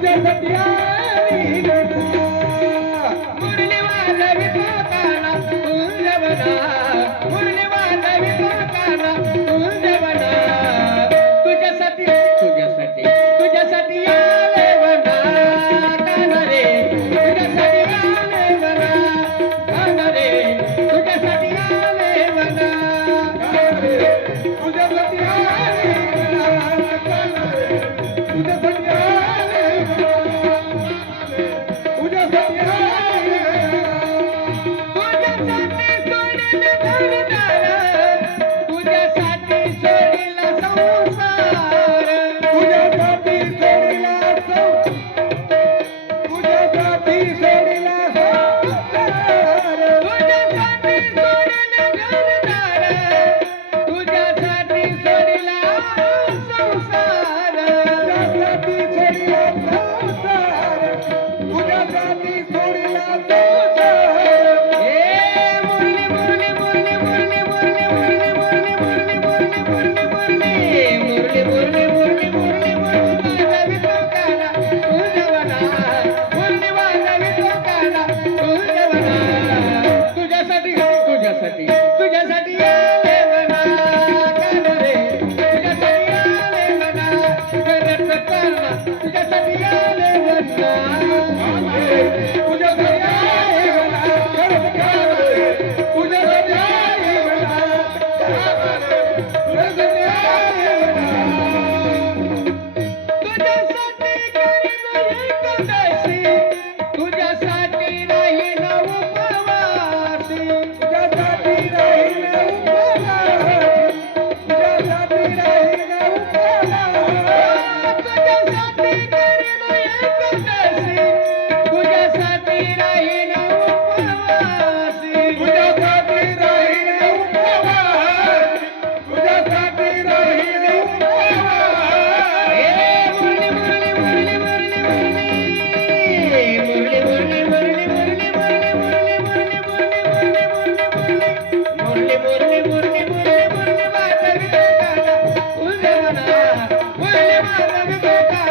तुझ्यासाठी आली Hare Hare